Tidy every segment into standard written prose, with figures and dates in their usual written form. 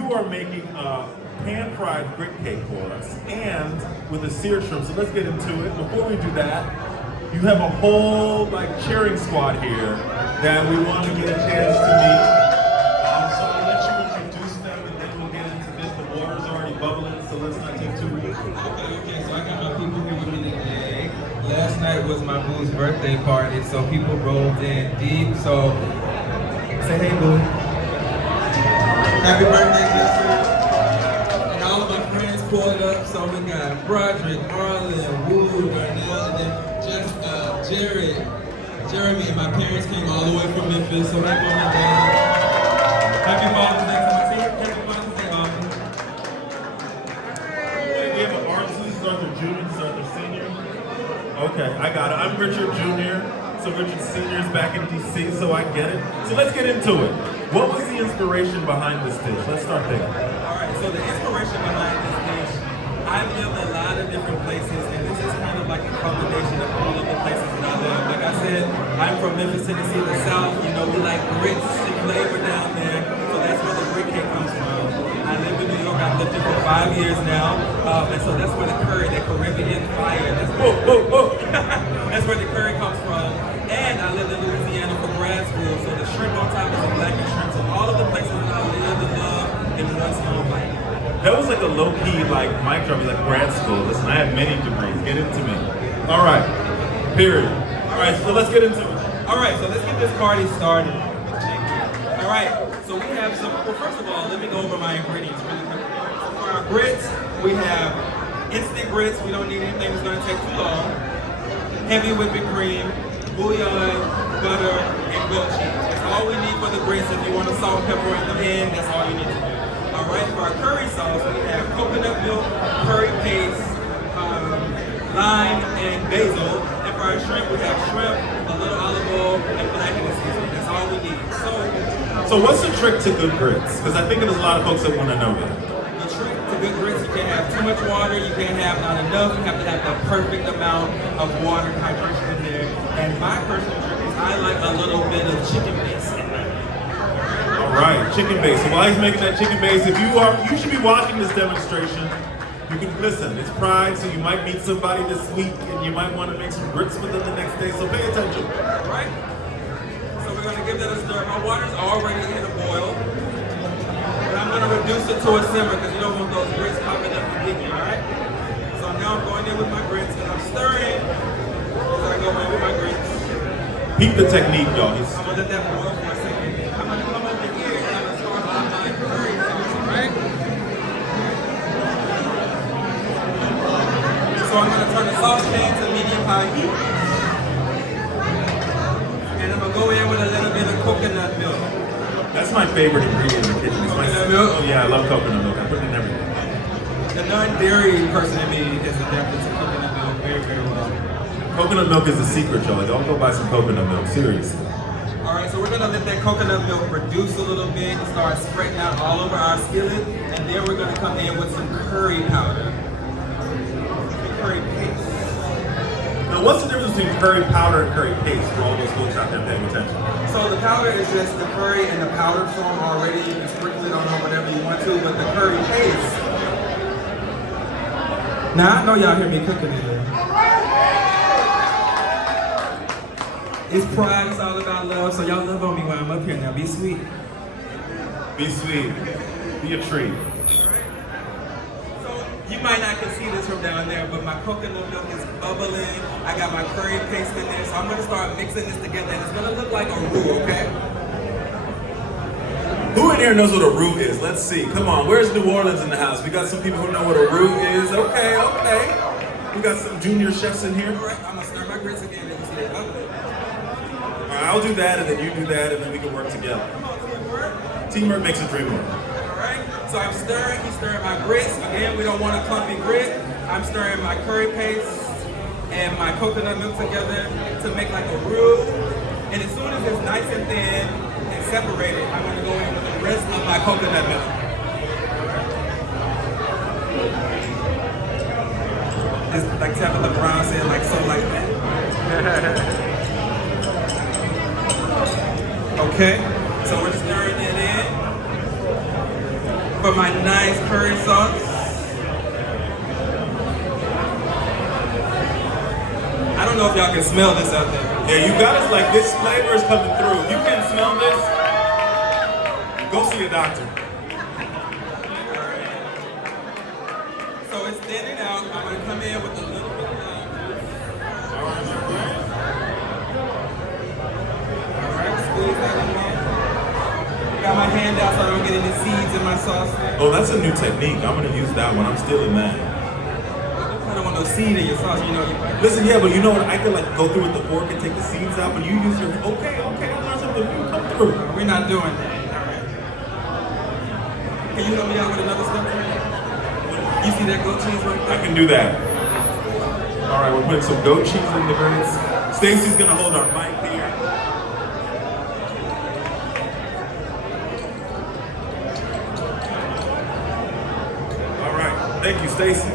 you are making a pan-fried grit cake for us, and with a seared shrimp. So let's get into it. Before we do that, you have a whole cheering squad here that we want to get a chance to meet. So I'll let you introduce them, and then we'll get into this. The water's already bubbling, so let's not take too long. Okay, so I got my people here with me today. Last night was my boo's birthday party, so people rolled in deep. So say hey, boo. Happy birthday, Jesse. And all of my friends pulled up, so we got Broderick, Marlon, Woo, Darnell, and then just Jared, Jeremy, and my parents came all the way from Memphis, so happy Father's Day. Happy Father's Day to my team. Happy Father's Day, Austin. We have an artist, these are the junior, these are the senior. Okay, I got it. I'm Richard Jr., so Richard Sr. is back in DC, so I get it. So let's get into it. What was the inspiration behind this dish? Let's start there. Alright, so the inspiration behind this dish, I've lived a lot of different places, and this is kind of like a combination of all of the places that I live. Like I said, I'm from Memphis, Tennessee, the South. You know, we like grits and flavor down there, so that's where the grit cake comes from. I lived in New York, I've lived here for 5 years now, and so that's where the curry, that Caribbean fire, that's where the curry comes from. And I lived in Louisiana for grad school, so the shrimp on top is a blackened shrimp. So all of the places that I live and love in one small bite. That was like a low-key mic drop, like grad school. Listen, I have many degrees. Get into me. All right. Period. All right, so let's get into it. All right, so let's get this party started. All right, so we have some, well, first of all, let me go over my ingredients really quick. So for our grits, we have instant grits. We don't need anything that's gonna take too long. Heavy whipping cream, bouillon, butter, and goat cheese. That's all we need for the grits. If you want a salt and pepper at the end, that's all you need to do. All right, for our curry sauce, we have coconut milk, curry paste, lime, and basil. And for our shrimp, we have shrimp, a little olive oil, and blackened seasoning. That's all we need. So what's the trick to good grits? Because I think there's a lot of folks that want to know that. The trick to good grits, you can't have too much water, you can't have not enough, you have to have the perfect amount of water and hydration in there. And my personal trick is I like a little bit of chicken base in there. All right, chicken base. So while he's making that chicken base, you should be watching this demonstration. You can listen, it's Pride, so you might meet somebody this week and you might want to make some grits with them the next day, so pay attention. All right? So we're gonna give that a stir. My water's already in a boil. But I'm gonna reduce it to a simmer because you don't want those grits popping up and getting you, all right? So now I'm going in with my grits and I'm stirring as I go in with my grits. Peep the technique, y'all. I'm gonna let that boil for a second. I'm gonna come over here and I'm gonna start on my curry sauce, all right? So I'm gonna turn the saucepan to medium-high heat. And I'm gonna go in with a little bit of coconut milk. That's my favorite ingredient in the kitchen. Coconut milk? Oh yeah, I love coconut milk. I put it in everything. The non-dairy person in me is adapted to coconut milk very, very well. Coconut milk is the secret, y'all. Don't go buy some coconut milk, seriously. All right, so we're gonna let that coconut milk reduce a little bit and start spreading out all over our skillet. And then we're gonna come in with some curry powder. Curry paste. Now, what's the difference between curry powder and curry paste for all those folks out there paying attention? So the powder is just the curry in the powdered form already. You can sprinkle it on whatever you want to, but the curry paste. Now I know y'all hear me cooking in there. It's Pride, it's all about love, so y'all love on me while I'm up here now. Be sweet. Be sweet. Be a treat. You might not can see this from down there, but my coconut milk is bubbling. I got my curry paste in there, so I'm gonna start mixing this together, and it's gonna look like a roux, okay? Who in here knows what a roux is? Let's see. Come on, where's New Orleans in the house? We got some people who know what a roux is. Okay. We got some junior chefs in here. All right, I'm gonna stir my grits again, and you see that bubbling. All right, I'll do that, and then you do that, and then we can work together. Come on, teamwork. Teamwork makes a dream work. So I'm stirring, he's stirring my grits. Again, we don't want a clumpy grit. I'm stirring my curry paste and my coconut milk together to make like a roux. And as soon as it's nice and thin and separated, I'm gonna go in with the rest of my coconut milk. It's like Tabitha Brown said, like so like that. Okay, so we're stirring it in. for my nice curry sauce. I don't know if y'all can smell this out there. Yeah, you got us like this flavor is coming through. If you can't smell this, go see a doctor. So it's thinning out. I'm gonna come in with a little bit of lime juice. Alright, squeeze that in there. Got my hand out so I don't get any seeds in my sauce there. Oh, that's a new technique. I'm gonna use that one. I'm stealing that. I don't want no seed in your sauce, you know. Listen, yeah, but you know what? I could like go through with the fork and take the seeds out, but you use your okay, I learned something new. Come through. We're not doing that. Alright. Can you help me out with another step? You see that goat cheese right there? I can do that. All right, we're putting some goat cheese in the grits. Stacy's gonna hold our mic here. All right, thank you, Stacy.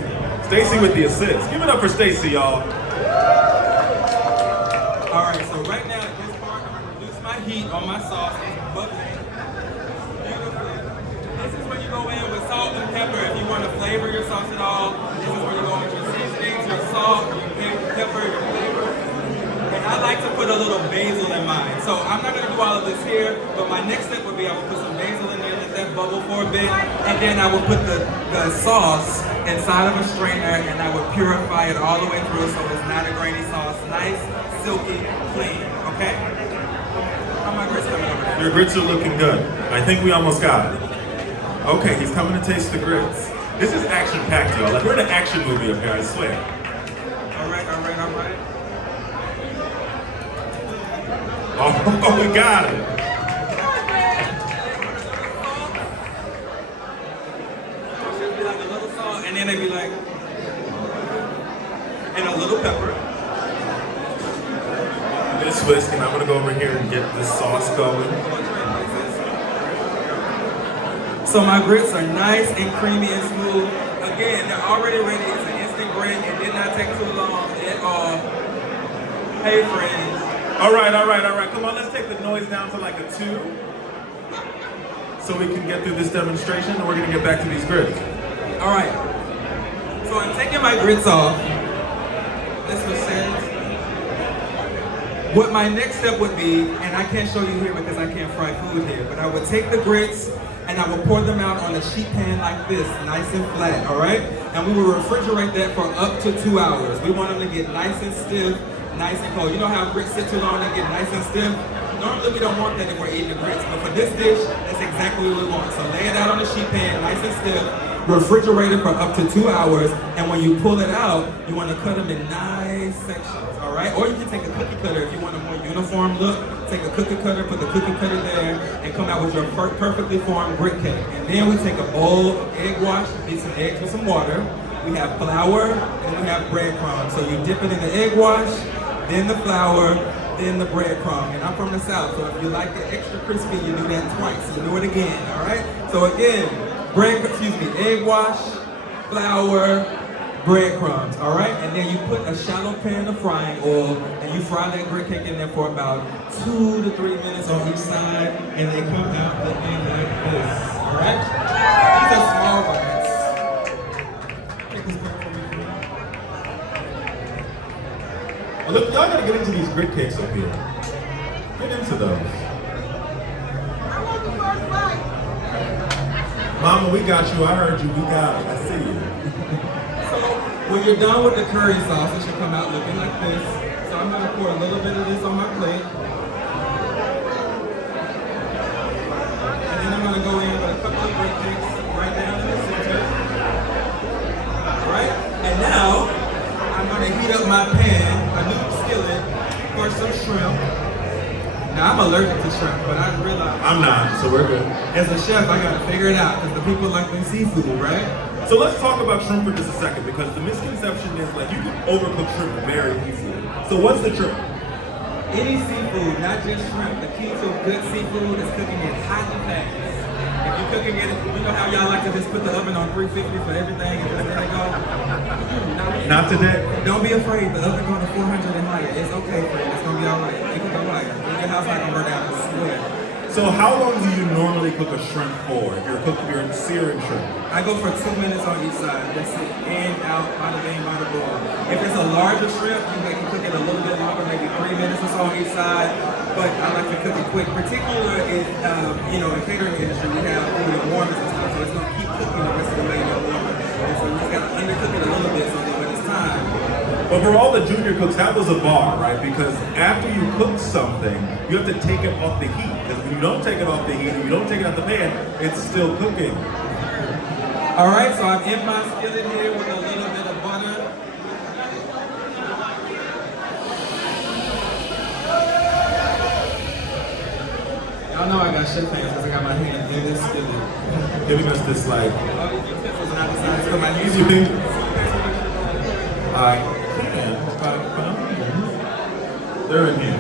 Stacy with the assist. Give it up for Stacy, y'all. All right, so right now at this part, I'm gonna reduce my heat on my sauce. It's bubbling beautifully. This is when you go in with salt and pepper. If you want to flavor your sauce at all, this is where you go with your seasonings, your salt, your pepper, your flavor. And I like to put a little basil in mine. So I'm not gonna do all of this here, but my next step would be I would put some basil in there, let that bubble for a bit, and then I would put the sauce inside of a strainer and I would purify it all the way through so it's not a grainy sauce. Nice, silky, clean, okay? How my grits coming over there? Your grits are looking good. I think we almost got it. Okay, he's coming to taste the grits. This is action-packed, y'all. Like we're in an action movie up here, I swear. All right. Oh, we got it. Should be like a little salt, and then they be like, and a little pepper. This whisk, and I'm gonna go over here and get this sauce going. So my grits are nice and creamy and smooth. Again, they're already ready. It's an instant grit. It did not take too long at all. Hey friends. All right. Come on, let's take the noise down to like a 2. So we can get through this demonstration, and we're gonna get back to these grits. All right. So I'm taking my grits off. This was said. What my next step would be, and I can't show you here because I can't fry food here, but I would take the grits and I would pour them out on a sheet pan like this, nice and flat, all right? And we will refrigerate that for up to 2 hours. We want them to get nice and stiff, nice and cold. You know how grits sit too long and get nice and stiff? Normally we don't want that if we're eating the grits, but for this dish, that's exactly what we want. So lay it out on the sheet pan, nice and stiff, refrigerate it for up to 2 hours, and when you pull it out, you want to cut them in nice sections, all right? Or you can take a cookie cutter if you want a more uniform look. Take a cookie cutter, put the cookie cutter there, and come out with your perfectly formed grit cake. And then we take a bowl, egg wash, beat some eggs with some water. We have flour, and we have breadcrumbs. So you dip it in the egg wash, then the flour, then the breadcrumb. And I'm from the South, so if you like it extra crispy, you do that twice. You do it again, all right? So again, egg wash, flour, breadcrumbs, all right? And then you put a shallow pan of frying oil and you fry that grit cake in there for about 2 to 3 minutes on each side, and they come out looking like this, all right? These are small bites. Take this part for me. Well, look, y'all gotta get into these grit cakes up here. Get into those. Mama, we got you. I heard you. We got it. I see you. So when you're done with the curry sauce, it should come out looking like this. So I'm gonna pour a little bit of this on my plate. And then I'm gonna go in with a couple of grit cakes right down in the center. Alright? And now, I'm gonna heat up my pan, a new skillet, for some shrimp. Now I'm allergic to shrimp, but I realize I'm not, so we're good. as a chef I gotta figure it out, because the people like their seafood, right? So let's talk about shrimp for just a second, because the misconception is like you can overcook shrimp very easily. So what's the trick? Any seafood, not just shrimp. The key to good seafood is cooking it hot and fast. If you're cooking it, you know how y'all like to just put the oven on 350 for everything and just let it go? Not today. Don't be afraid, the oven going to 400 and higher. It's okay, friend. It's gonna be all right. It can go higher. Your house not gonna burn down, I swear. So how long do you normally cook a shrimp for? If you're searing shrimp? I go for 2 minutes on each side. That's it. In, out, bada bing, bada boom. If it's a larger shrimp, you can cook it a little bit longer, maybe 3 minutes or so on each side. But I like to cook it quick. Particularly in, in the catering industry, we have warmers and stuff, so it's going to keep cooking the rest of the way no longer. And so you just got to undercook it a little bit so that when it's time. But for all the junior cooks, that was a bar, right? Because after you cook something, you have to take it off the heat. Because when you don't take it off the heat, and you don't take it out the pan, it's still cooking. All right, so I'm in my skillet here with a little bit of butter. Y'all know I got chef hands because I got my hand in this skillet. Giving us this like easy thing. They're in here.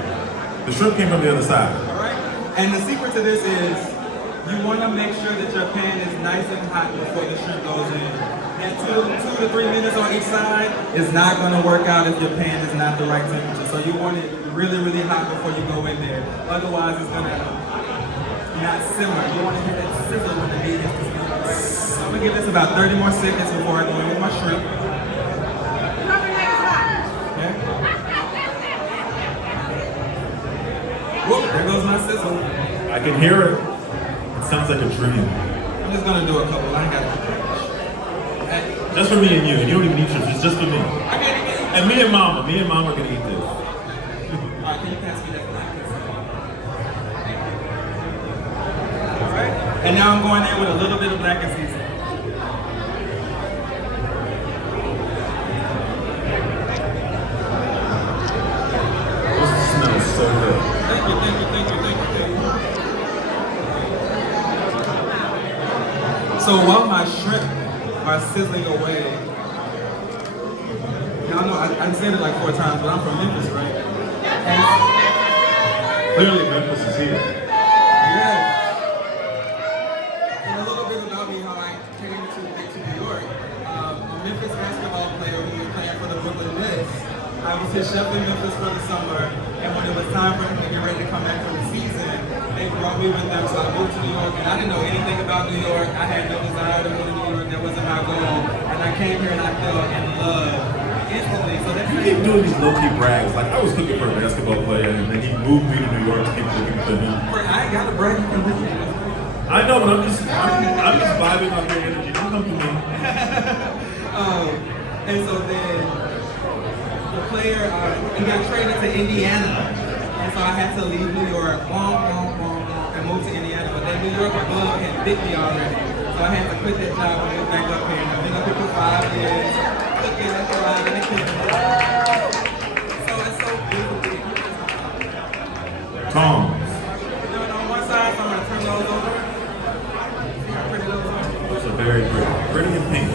The shrimp came from the other side. All right. And the secret to this is you want to make sure that your pan is nice and hot before the shrimp goes in. And 2 to 3 minutes on each side is not going to work out if your pan is not the right temperature. So you want it really, really hot before you go in there. Otherwise, it's going to not simmer. You want to get that sizzle when the meat is. So I'm going to give this about 30 more seconds before I go in with my shrimp. Whoop, there goes my sizzle. I can hear it. It sounds like a dream. I'm just gonna do a couple. I ain't got to. Just for me and you. You don't even need chips. It's just for me. I can't even. And me and Mama. Me and Mama are gonna eat this. Alright, can you pass me that knife? Alright. And now I'm going in with a little bit of blackened seasoning. This smells so good. Thank you. So while my shrimp are sizzling away, y'all know I've said it like 4 times, but I'm from Memphis, right? And Clearly Memphis is here. yeah. And a little bit about me, how I came to New York. A Memphis basketball player who was playing for the Brooklyn Nets. I was his chef in Memphis for the summer, and when it was time for him to get ready to come back for the season, they brought me with them, so I moved to New York, and I didn't know anything about New York. I had no desire to move to New York. That wasn't my goal. And I came here and I fell in love instantly. So that's You keep doing these low-key brags. Like, I was cooking for a basketball player, and then he moved me to New York to keep cooking for him. I ain't got to brag. You can do it. I know, but I'm just vibing on your energy. Don't come to me. And so then the player, he got traded to Indiana. And so I had to leave New York, and move to Indiana. But that New York bug had bit me already. So I had to quit that job and move back up here. And I've been up here for 5 years, cooking and thriving in the kitchen. So it's so beautiful. Tom. On one side, so I'm going to turn those over. See how pretty those are? Those are very pretty. Pretty and pink.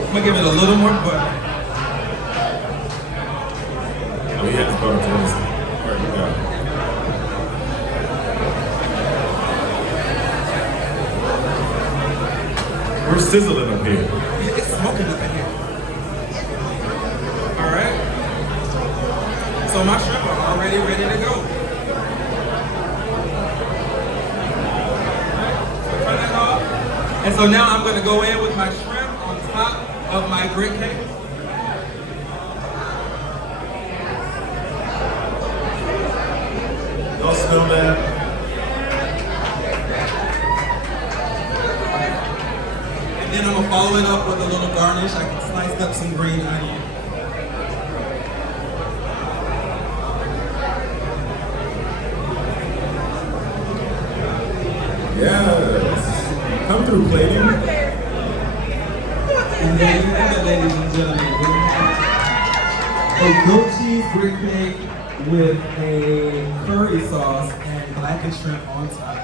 I'm going to give it a little more butter. Oh, yeah, it's butter to this. There you go. We're sizzling up here. It's smoking up in here. All right. So my shrimp are already ready to go. Turn that off. And so now I'm going to go in with my shrimp on top of my grit cake. Y'all smell that? And then I'm going to follow it up with a little garnish. I can slice up some green onion. Yes. Come through, plating. And then you have it, ladies and gentlemen. A goat cheese grit cake with a curry sauce and blackened shrimp on top.